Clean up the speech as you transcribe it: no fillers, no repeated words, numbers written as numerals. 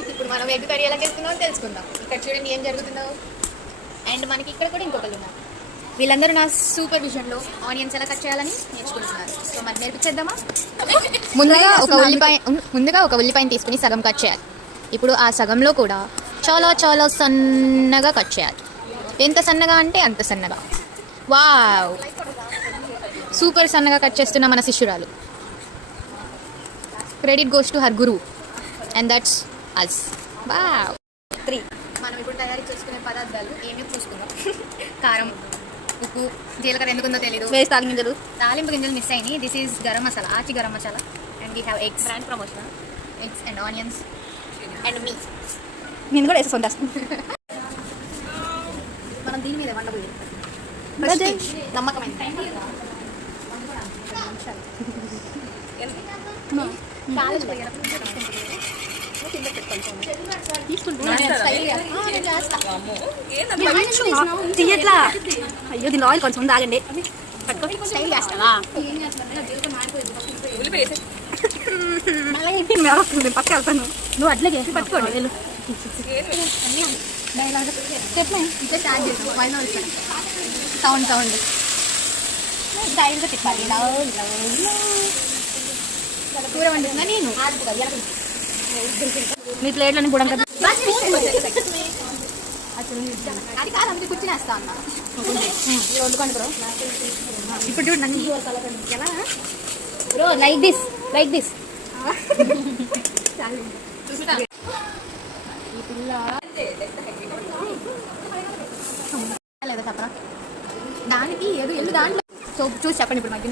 Guys ఇప్పుడు మనం egg curry ఎలా చేసుకుందాం తెలుసుకుందాం. ఇక్కడ చూడండి ఏం జరుగుతుందో. అండ్ మనకి ఇక్కడ కూడా ఇంకొకరు ఉన్నారు. వీళ్ళందరూ నా సూపర్విజన్లో ఆనియన్స్ ఎలా కట్ చేయాలని నేర్చుకుంటున్నారు. సో మరి నేర్పించేద్దామా? ముందుగా ఒక ఉల్లిపాయని తీసుకుని సగం కట్ చేయాలి. ఇప్పుడు ఆ సగంలో కూడా చాలా చాలా సన్నగా కట్ చేయాలి. ఎంత సన్నగా అంటే అంత సన్నగా. వావ్, సూపర్ సన్నగా కట్ చేస్తున్న మన శిష్యురాలు. Credit goes to her guru and that's us. Wow. 3 మనం ఇప్పుడు తయారు చేసుకునే పదార్థాలు ఏమేమి చూసుకుందాం. కారం, ఉప్పు, జీలకర్ర ఎందుకుందో తెలీదు, తాలింపు గింజలు మిస్ అయినాయి. This is garam masala, Aachi garam masala. And we have eggs, brand promotion, eggs and onions and me. నేను కూడా వేసేసి ఉంటాను. మనం దీని మీద వండబోయే నమ్మకమైన తీయట్లా. అయ్యో దీని ఆయిల్ కొంచెం తాగండి. స్టైల్ చేస్తావా? పక్క వెళ్తాను. నువ్వు అట్లే చేసి పట్టుకోండి. ఇట్లా స్టార్ట్ చేసాం. సౌండ్ స్టైల్గా తిప్పాలి. కూర వండుతున్నా నేను. మీ ప్లేట్లని కూడా అది కాదు, అందుకే కూర్చునేస్తా అన్న. వండుకోండి బ్రో. ఇప్పుడు చూడండి ఎలా బ్రో, లైక్ దిస్ లేదా చెప్పరా? దానికి ఏదో ఎల్లు దాంట్లో. సో చూసి చెప్పండి ఇప్పుడు మధ్య